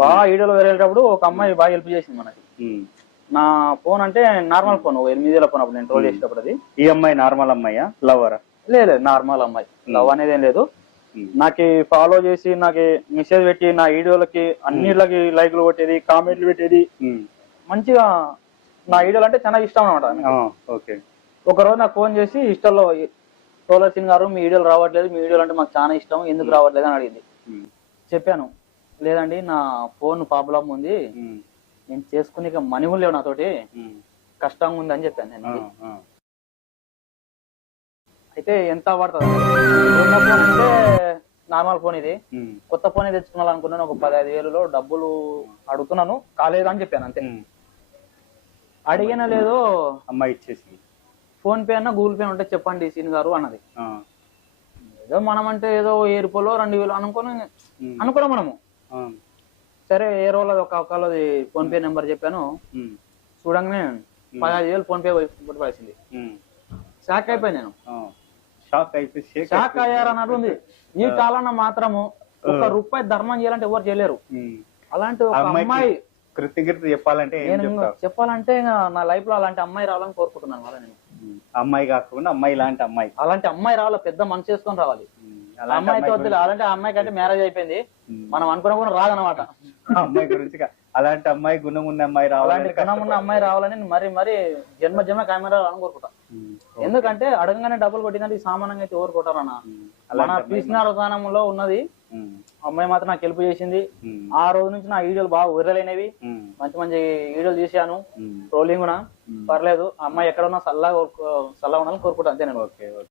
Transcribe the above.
బాగా వీడియోలో వెళ్ళేటప్పుడు ఒక అమ్మాయి బాగా హెల్ప్ చేసింది మనకి. నా ఫోన్ అంటే నార్మల్ ఫోన్ 8 ఫోన్ అప్పుడు నేను ట్రోల్ చేసేటప్పుడు. అది ఈ అమ్మాయి నార్మల్ అమ్మాయా లవరా? లేదు నార్మల్ అమ్మాయి, లవ్ అనేది ఏం లేదు. నాకు ఫాలో చేసి నాకు మెసేజ్ పెట్టి నా వీడియోలకి అన్నిటికి లైక్లు కొట్టేది, కామెంట్లు పెట్టేది. మంచిగా నా వీడియోలు అంటే చాలా ఇష్టం అనమాట. ఒక రోజు నాకు ఫోన్ చేసి ఇష్టంలో సోలర్ సింగ్ గారు మీ వీడియోలు రావట్లేదు, మీ వీడియోలు అంటే మాకు చాలా ఇష్టం, ఎందుకు రావట్లేదు అని అడిగింది. చెప్పాను, లేదండి నా ఫోన్ ప్రాబ్లం ఉంది, నేను చేసుకునే మనీ కూడా లేవు, నాతోటి కష్టంగా ఉంది అని చెప్పాను నేను. అయితే ఎంత పడుతుంది ఉన్న ఫోన్ అంటే నార్మల్ ఫోన్, ఇది కొత్త ఫోన్ తెచ్చుకోవాలనుకున్నాను. ఒక 15,000 డబ్బులు అడుగుతున్నాను, కాలేదు అని చెప్పాను అంతే. అడిగినా లేదు అమ్మాయి ఇచ్చేసి ఫోన్ పే అన్నా గూగుల్ పే ఉంటే చెప్పండి సీన్ గారు అన్నది. ఏదో మనం అంటే ఏదో 1000 2,000 అనుకున్నాం మనము. సరే ఏ రోజు ఒకళ్ళది ఫోన్ పే నెంబర్ చెప్పాను, చూడంగానే 15,000 ఫోన్ పే పడిపోయింది. షాక్ అయిపోయి నేను, షాక్ అయ్యారన్నట్టు ఉంది. ఈ కాలాన మాత్రము ₹1 ధర్మం చేయాలంటే ఎవరు చేయలేరు. అలాంటి ఒక అమ్మాయి కృతజ్ఞత చెప్పాలంటే చెప్పాలంటే నా లైఫ్ లో అలాంటి అమ్మాయి రావాలని కోరుకుంటున్నాను. వాళ్ళ నేను అమ్మాయి కాకుండా అమ్మాయి లాంటి అమ్మాయి, అలాంటి అమ్మాయి రావాలి, పెద్ద మనసు చేసుకొని రావాలి. అమ్మాయితో వద్దు, అలాంటి అమ్మాయికి అంటే మ్యారేజ్ అయిపోయింది, మనం అనుకున్నా కూడా రాదనమాట. అమ్మాయి గురించి అలాంటి అమ్మాయి గుణం ఉన్న అమ్మాయి రావాలి, అలాంటి గుణం ఉన్న అమ్మాయి రావాలని మరి జన్మ కెమెరా రావాలని కోరుకుంటా. ఎందుకంటే అడగంగానే డబ్బులు కొట్టిందంటే ఈ సామాన్యంగా అయితే ఎవరు కొట్టారన్నా. మన పీసినార స్థానంలో ఉన్నది అమ్మాయి మాత్రం నాకు హెల్ప్ చేసింది. ఆ రోజు నుంచి నా వీడియోలు బాగా వైరల్ మంచి మంచి వీడియోలు చేశాను, ట్రోలింగ్ కూడా పర్లేదు. అమ్మాయి ఎక్కడ ఉన్నా చల్లగా ఉండాలని కోరుకుంటా అంతే నేను.